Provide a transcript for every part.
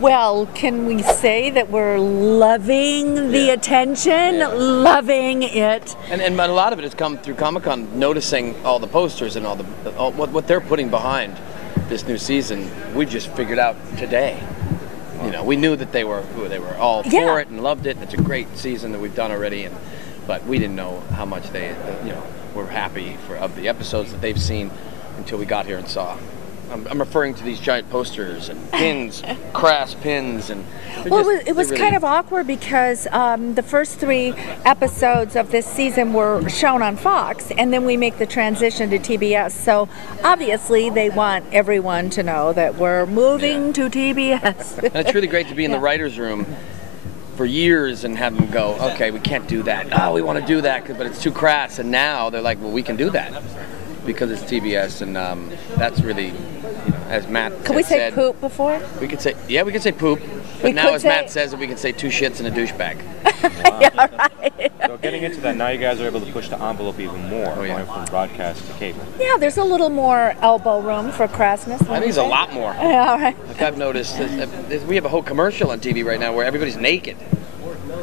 Well, can we say that we're loving the attention, loving it? And a lot of it has come through Comic-Con, noticing all the posters and all what they're putting behind this new season. We just figured out today. You know, we knew that they were all for it and loved it. It's a great season that we've done already, but we didn't know how much they, were happy of the episodes that they've seen until we got here and saw. I'm referring to these giant posters and pins, crass pins, and it was kind of awkward because the first 3 episodes of this season were shown on Fox, and then we make the transition to TBS. So obviously they want everyone to know that we're moving to TBS. And it's really great to be in the writers' room for years and have them go, okay, we can't do that. Oh, we want to do that, but it's too crass. And now they're like, well, we can do that because it's TBS, and that's really, as Matt Could we say poop before? We could say poop, but now as Matt says it, we can say 2 shits and a douchebag. Wow. Yeah, right. So getting into that, now you guguys are able to push the envelope even more, going from broadcast to cable. Yeah, there's a little more elbow room for crassness. I think there's a lot more. Yeah, right. Like I've noticed, we have a whole commercial on TV right now where everybody's naked.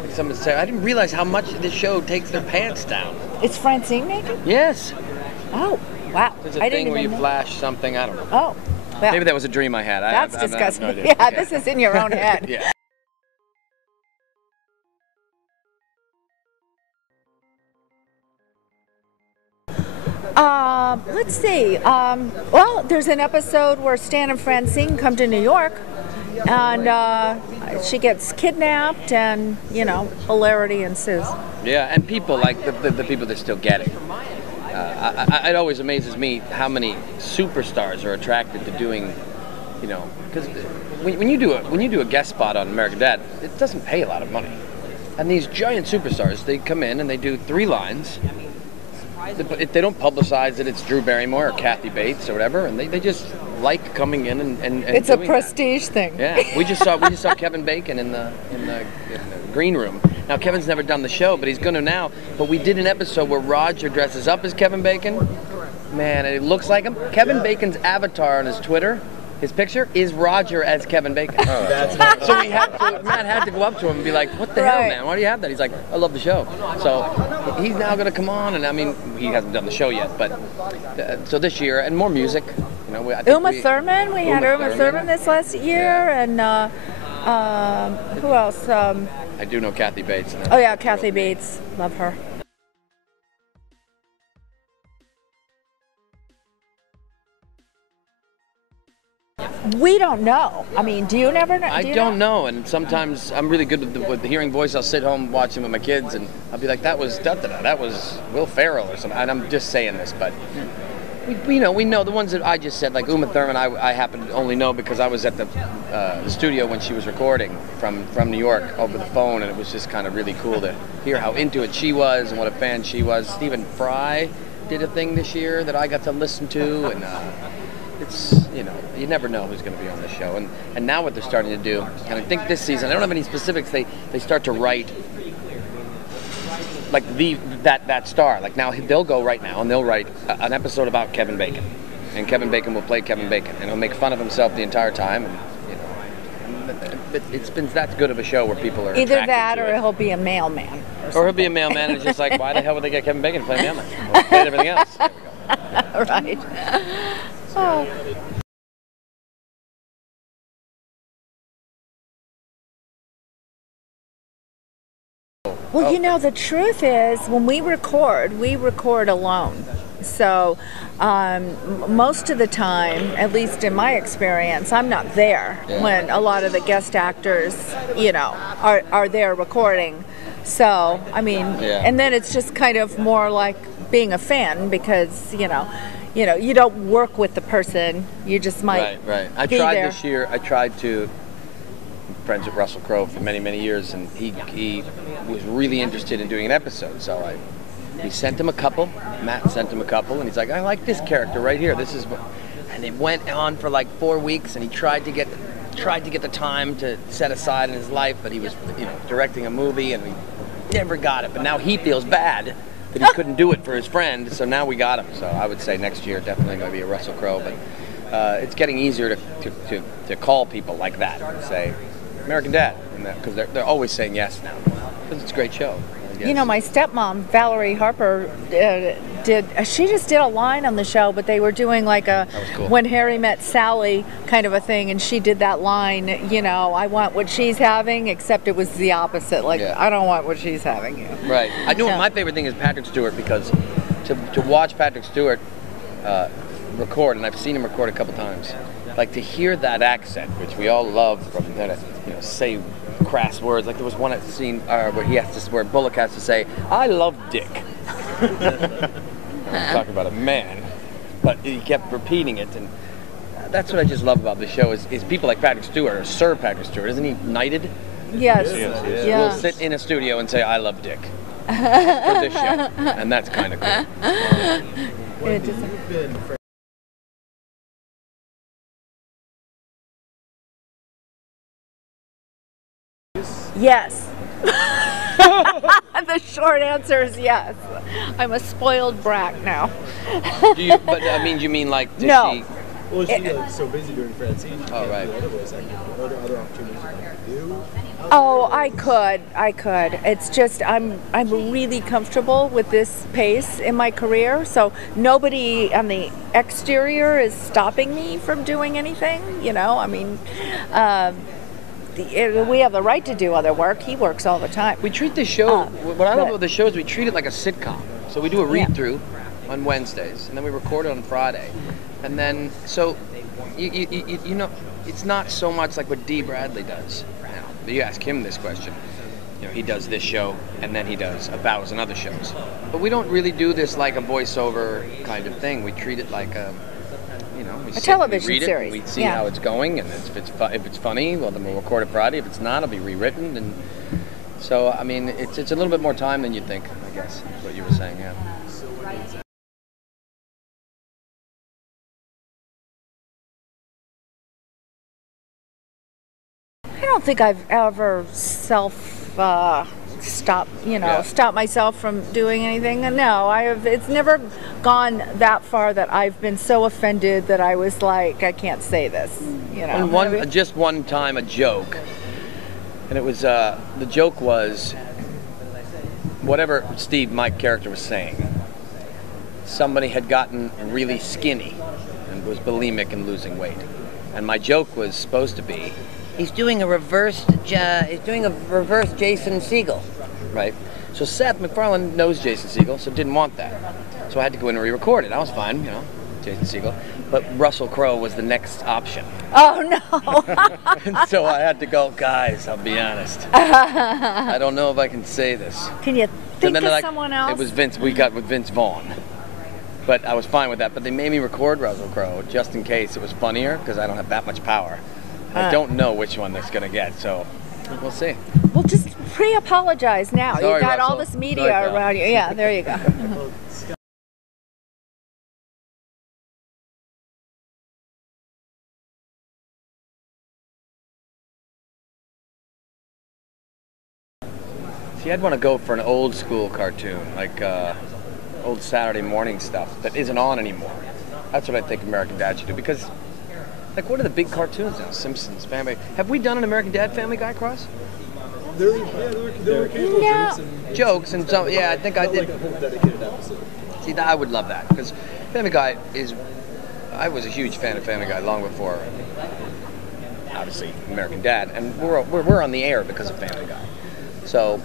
Like someone said, I didn't realize how much this show takes their pants down. It's Francine naked? Yes. Oh, wow. There's a thing where you flash something, I don't know. Oh. Well, maybe that was a dream I had. That's I disgusting. No idea. Yeah, this is in your own head. Yeah. Let's see. Well, there's an episode where Stan and Francine come to New York, and she gets kidnapped, and hilarity ensues. Yeah, and people like the people that still get it. It always amazes me how many superstars are attracted to doing, because when you do a guest spot on American Dad, it doesn't pay a lot of money. And these giant superstars, they come in and they do 3 lines. If they don't publicize that it's Drew Barrymore or Kathy Bates or whatever, and they just like coming in and it's a prestige thing. Yeah, we just saw Kevin Bacon in the green room. Now Kevin's never done the show, but he's going to now. But we did an episode where Roger dresses up as Kevin Bacon. Man, it looks like him. Kevin Bacon's avatar on his Twitter, his picture, is Roger as Kevin Bacon. Oh, that's so Matt had to go up to him and be like, "What the hell, man? Why do you have that?" He's like, "I love the show." So he's now going to come on, and I mean, he hasn't done the show yet, but so this year and more music. Uma Thurman. We had Uma Thurman this last year, and who else? I do know Kathy Bates. Oh yeah, Kathy Bates. Love her. We don't know. I mean, do you never know? I don't know, and sometimes I'm really good with the hearing voice. I'll sit home watching with my kids, and I'll be like, "That was that was Will Ferrell or something." And I'm just saying this, but we know the ones that I just said, like Uma Thurman. I happen to only know because I was at the studio when she was recording from New York over the phone, and it was just kind of really cool to hear how into it she was and what a fan she was. Stephen Fry did a thing this year that I got to listen to, and it's, you never know who's going to be on the show. And now what they're starting to do, and I think this season, I don't have any specifics, they start to write like that star. Like now they'll go right now and they'll write an episode about Kevin Bacon. And Kevin Bacon will play Kevin Bacon, and he'll make fun of himself the entire time. And it's been that good of a show where people are either that or he'll be a mailman. Or he'll be a mailman, and it's just like, why the hell would they get Kevin Bacon to play mailman? Well, play everything else. Right. Oh. Well, the truth is, when we record alone. So most of the time, at least in my experience, I'm not there when a lot of the guest actors, are there recording. So, I mean, and then it's just kind of more like being a fan because, you don't work with the person. You just might Right. I tried this year. I tried to friends with Russell Crowe for many, many years, and he was really interested in doing an episode. So we sent him a couple. Matt sent him a couple, and he's like, I like this character right here. This is, and it went on for like 4 weeks, and he tried to get the time to set aside in his life, but he was, directing a movie, and we never got it. But now he feels bad that he couldn't do it for his friend, so now we got him. So I would say next year definitely going to be a Russell Crowe, but it's getting easier to call people like that and say American Dad, because they're always saying yes now, because it's a great show. My stepmom, Valerie Harper, she just did a line on the show, but they were doing like a cool. When Harry Met Sally kind of a thing, and she did that line, I want what she's having, except it was the opposite. Like, I don't want what she's having. Right. I know my favorite thing is Patrick Stewart, because to watch Patrick Stewart record, and I've seen him record a couple times, like to hear that accent, which we all love from say crass words. Like there was one scene where Bullock has to say, "I love Dick." Talking about a man, but he kept repeating it, and that's what I just love about the show is people like Patrick Stewart, or Sir Patrick Stewart, isn't he knighted? Yes. Yeah. We'll sit in a studio and say, "I love Dick," for this show, and that's kind of cool. Yes. The short answer is yes. I'm a spoiled brat now. You mean like no. She... Well, she's so busy doing Francine. Oh, right. Other voice acting. Are there other opportunities you'd like to do? Oh, I could. It's just I'm really comfortable with this pace in my career, so nobody on the exterior is stopping me from doing anything. We have the right to do other work. He works all the time. We treat the show, what I love about the show is we treat it like a sitcom. So we do a read-through on Wednesdays, and then we record it on Friday. And then, so, it's not so much like what Dee Bradley does now. You ask him this question. He does this show, and then he does 1,000 other shows. But we don't really do this like a voiceover kind of thing. We treat it like a television we read series. It, we see how it's going, and if it's funny, well, then we'll record it Friday. If it's not, it'll be rewritten. And so, it's a little bit more time than you'd think, I guess, is what you were saying, yeah. I don't think I've ever stop myself from doing anything. No, it's never gone that far that I've been so offended that I was like, I can't say this. Just one time, a joke, and it was the joke was whatever Steve, my character, was saying. Somebody had gotten really skinny and was bulimic and losing weight, and my joke was supposed to be, he's doing a reverse Jason Segel. Right. So Seth MacFarlane knows Jason Segel, so didn't want that. So I had to go in and re-record it. I was fine, Jason Segel. But Russell Crowe was the next option. Oh, no. And so I had to go, guys, I'll be honest. I don't know if I can say this. Can you think of someone else? It was Vince. We got with Vince Vaughn. But I was fine with that. But they made me record Russell Crowe just in case it was funnier, because I don't have that much power. I don't know which one that's going to get, so we'll see. Well, just pre-apologize now. Sorry, You've got Russell. all this media around you. Yeah, there you go. See, I'd want to go for an old school cartoon, like old Saturday morning stuff that isn't on anymore. That's what I think American Dad should do, because like, what are the big cartoons now? Simpsons, Family. Have we done an American Dad Family Guy cross? There were occasional jokes and some. Yeah, I think I did. Like a whole dedicated episode. See, I would love that, because Family Guy is. I was a huge fan of Family Guy long before, obviously, American Dad, and we're on the air because of Family Guy. So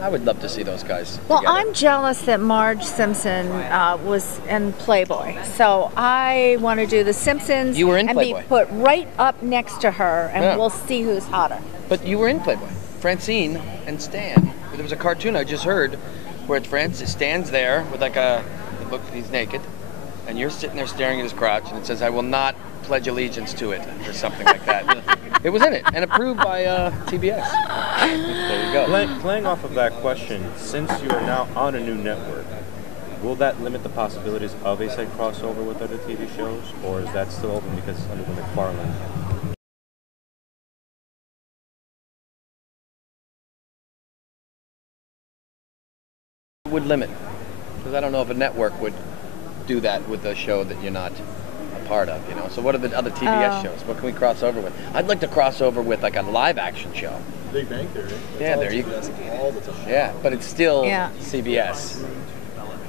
I would love to see those guys Well, together. I'm jealous that Marge Simpson was in Playboy. So I want to do The Simpsons You were in and Playboy. be put right up next to her, and we'll see who's hotter. But you were in Playboy. Francine and Stan. There was a cartoon I just heard where Francis stands there with like he's naked, and you're sitting there staring at his crotch, and it says, "I will not pledge allegiance to it," or something like that. It was in it and approved by TBS. There you go. Playing off of that question, since you are now on a new network, will that limit the possibilities of a say crossover with other TV shows, or is that still open because it's under the McFarlane? Would limit, because I don't know if a network would do that with a show that you're not a part of, you know. So what are the other TBS shows? What can we cross over with? I'd like to cross over with like a live action show. Big Bang Theory. Yeah, there you go. All the time. Yeah, but it's still CBS.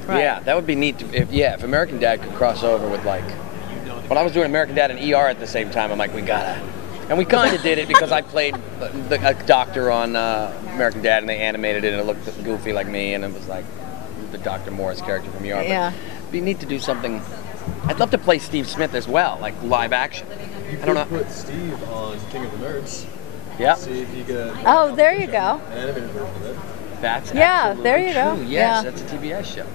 Right. Yeah, that would be neat. If American Dad could cross over with like, when I was doing American Dad and ER at the same time, I'm like, we gotta. And we kind of did it because I played a doctor on American Dad, and they animated it, and it looked goofy like me, and it was like the Dr. Morris character from ER. Yeah. But it'd be neat to do something. I'd love to play Steve Smith as well, like live action. You I don't know. could put Steve on King of the Nerds. Yeah. See if you could. Oh, there you go. An animated version of it. That's There you go. true. Yes, Yeah. that's a TBS show.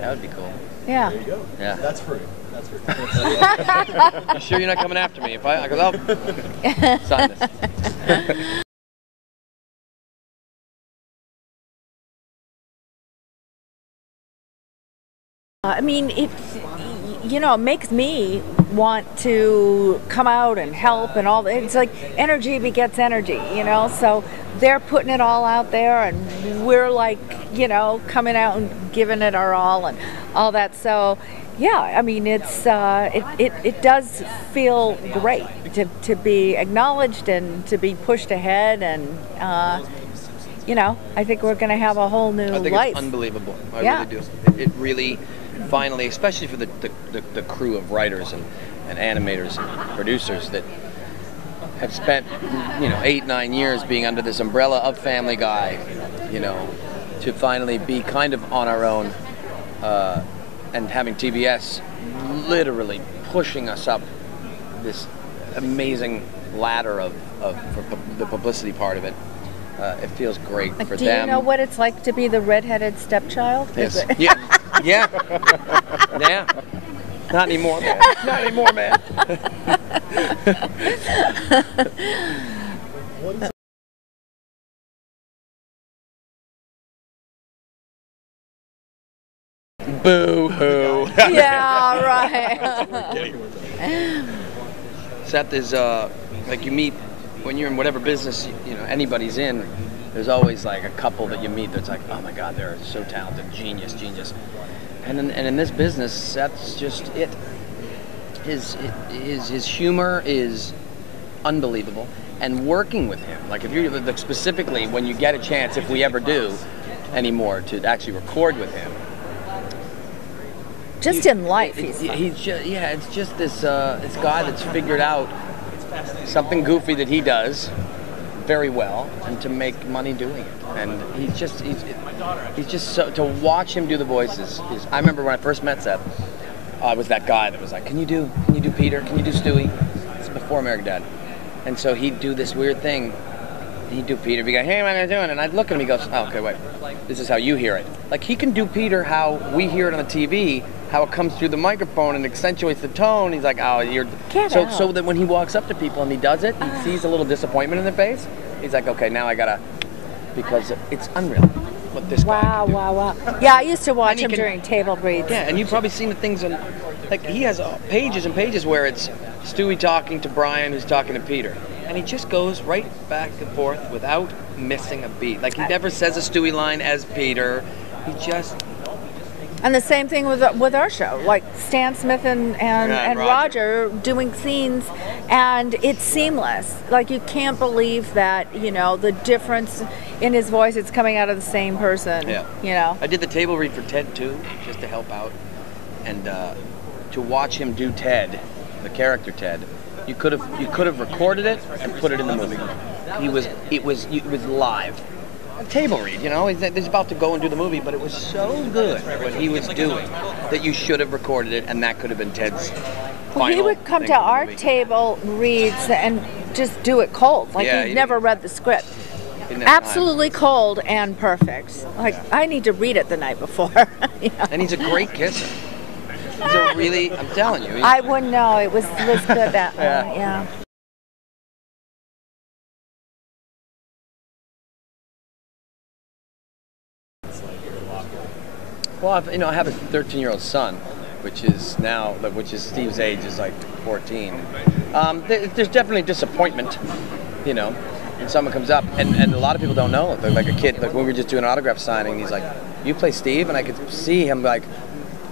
That would be cool. Yeah. There you go. Yeah. That's free. That's free. You sure you're not coming after me? Because I'll sign this. I mean, it makes me want to come out and help and all. It's like energy begets energy, you know. So they're putting it all out there, and we're like, coming out and giving it our all and all that. So, yeah, I mean, it's it does feel great to be acknowledged and to be pushed ahead, and I think we're going to have a whole new I think life. it's unbelievable. I Yeah. really do. It really, finally, especially for the crew of writers and animators and producers that have spent 8-9 years being under this umbrella of Family Guy, to finally be kind of on our own, and having TBS literally pushing us up this amazing ladder for the publicity part of it. It feels great for them. Do you know what it's like to be the redheaded stepchild? Yes. Yeah. Yeah. Yeah. Not anymore, man. Not anymore, man. Boo hoo. Yeah, right. Seth is like, you meet when you're in whatever business anybody's in. There's always like a couple that you meet that's like, oh my God, they're so talented, genius. And in this business, Seth's just it. His humor is unbelievable, and working with him, like if you specifically when you get a chance, if we ever do anymore, to actually record with him. Just in life, he's just it's just this guy that's figured out something goofy that he does very well, and to make money doing it. And he's just so, to watch him do the voices. I remember when I first met Seth, I was that guy that was like, can you do Peter? Can you do Stewie? It's before American Dad. And so he'd do this weird thing. He'd do Peter. He'd go, hey, what are you doing? And I'd look at him. He goes, oh, okay, wait. This is how you hear it. Like, he can do Peter how we hear it on the TV, how it comes through the microphone and accentuates the tone. He's like, oh, you're... So that when he walks up to people and he does it, he sees a little disappointment in their face. He's like, okay, now I gotta... Because it's unreal what this guy can do. Wow. Yeah, I used to watch him during table reads. Yeah, and you've probably seen the things on... Like, he has pages and pages where it's Stewie talking to Brian, who's talking to Peter. And he just goes right back and forth without missing a beat. Like, he never says a Stewie line as Peter. He just... And the same thing with our show, like Stan Smith and Roger doing scenes, and it's seamless. Like, you can't believe that, the difference in his voice, it's coming out of the same person. Yeah. I did the table read for Ted too, just to help out. And to watch him do Ted, the character Ted, you could have recorded it and put it in the movie. It was live. A table read, he's about to go and do the movie, but it was so good what he was doing that you should have recorded it, and that could have been Ted's final. He would come to our table reads and just do it cold, like he'd never read the script. Absolutely cold and perfect. Like, I need to read it the night before. And he's a great kisser. I'm telling you. I wouldn't know. It was good that yeah. Well, I have a 13-year-old son, which is Steve's age, is like 14. There's definitely disappointment, when someone comes up, and a lot of people don't know. They're like a kid, like when we were just doing an autograph signing, he's like, "You play Steve?" And I could see him like,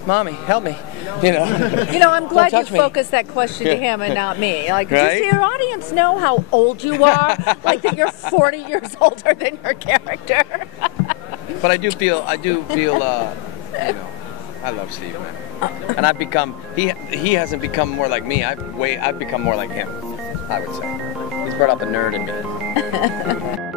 "Mommy, help me," I'm glad you focused that question to him and not me. Like, right? Does your audience know how old you are? Like that you're 40 years older than your character. But I do feel, I love Steve, man. And I've become, he hasn't become more like me. I've become more like him, I would say. He's brought out the nerd in me.